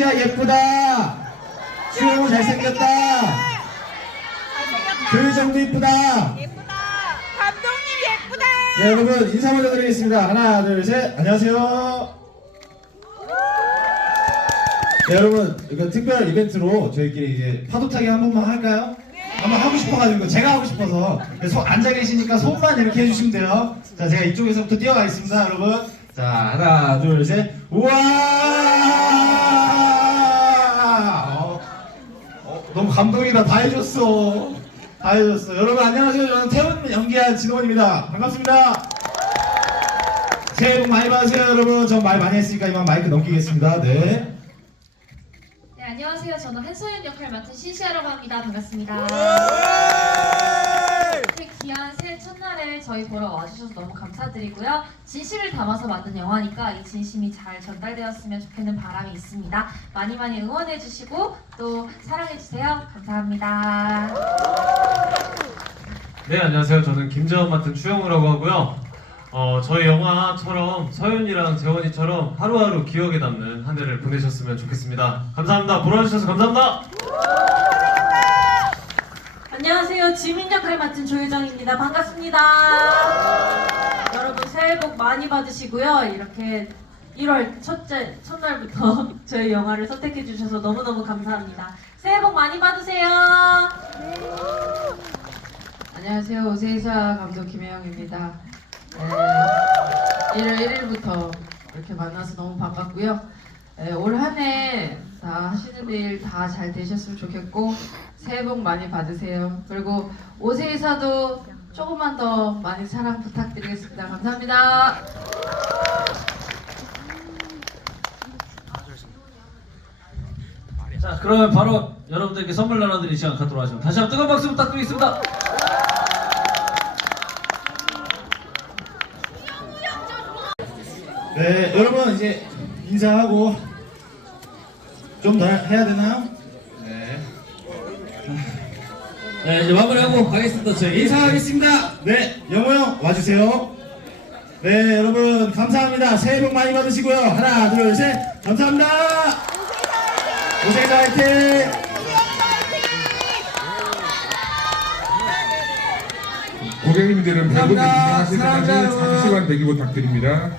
시시야 예쁘다. 수영은 잘생겼다. 교유정도 이쁘다. 예쁘다. 감독님 예쁘다. 네, 여러분 인사 먼저 드리겠습니다. 하나, 둘, 셋. 안녕하세요. 네, 여러분 이거 특별 이벤트로 저희끼리 이제 파도 타기 한 번만 할까요? 한번 하고 싶어가지고 제가 하고 싶어서 소, 앉아 계시니까 손만 이렇게 해주시면 돼요. 자, 제가 이쪽에서부터 뛰어가겠습니다, 여러분. 자, 하나, 둘, 셋. 우와! 어, 어, 너무 감동이다. 다 해줬어. 다 해줬어. 여러분 안녕하세요. 저는 태훈 연기한 진호원입니다. 반갑습니다. 새해 복 많이 받으세요, 여러분. 전 말 많이 했으니까 이만 마이크 넘기겠습니다. 네. 네, 안녕하세요. 저는 한소연 역할 맡은 시시아라고 합니다. 반갑습니다. 이렇게 귀한 새해 첫날에 저희 보러 와주셔서 너무 감사드리고요. 진심을 담아서 만든 영화니까 이 진심이 잘 전달되었으면 좋겠는 바람이 있습니다. 많이 많이 응원해주시고 또 사랑해주세요. 감사합니다. 네 안녕하세요. 저는 김재원 맡은 추영우라고 하고요. 어, 저희 영화처럼 서윤이랑 재원이처럼 하루하루 기억에 남는 한 해를 보내셨으면 좋겠습니다. 감사합니다. 보러 와주셔서 감사합니다. 안녕하세요. 지민 역할 맡은 조유정입니다. 반갑습니다. 새해 복 많이 받으시고요. 이렇게 1월 첫째 첫날부터 저희 영화를 선택해 주셔서 너무너무 감사합니다. 새해 복 많이 받으세요. 안녕하세요. 오세이사 감독 김혜영입니다. 네, 1월 1일부터 이렇게 만나서 너무 반갑고요. 네, 올 한 해 다 하시는 일 다 잘 되셨으면 좋겠고 새해 복 많이 받으세요. 그리고 오세이사도 조금만 더 많이 사랑 부탁드리겠습니다. 감사합니다. 자, 그러면 바로 여러분들께 선물 나눠드리는 시간 갖도록 하겠습니다. 다시 한번 뜨거운 박수 부탁드리겠습니다. 네, 여러분 이제 인사하고 좀 더 해야 되나요? 네. 네, 이제 마무리하고 가겠습니다. 저희 인사하겠습니다. 네, 영호 형 와주세요. 네, 여러분 감사합니다. 새해 복 많이 받으시고요. 하나, 둘, 셋. 감사합니다. 고생자 화이팅! 고객님들은 사랑해요. 잠시만 대기 부탁드립니다.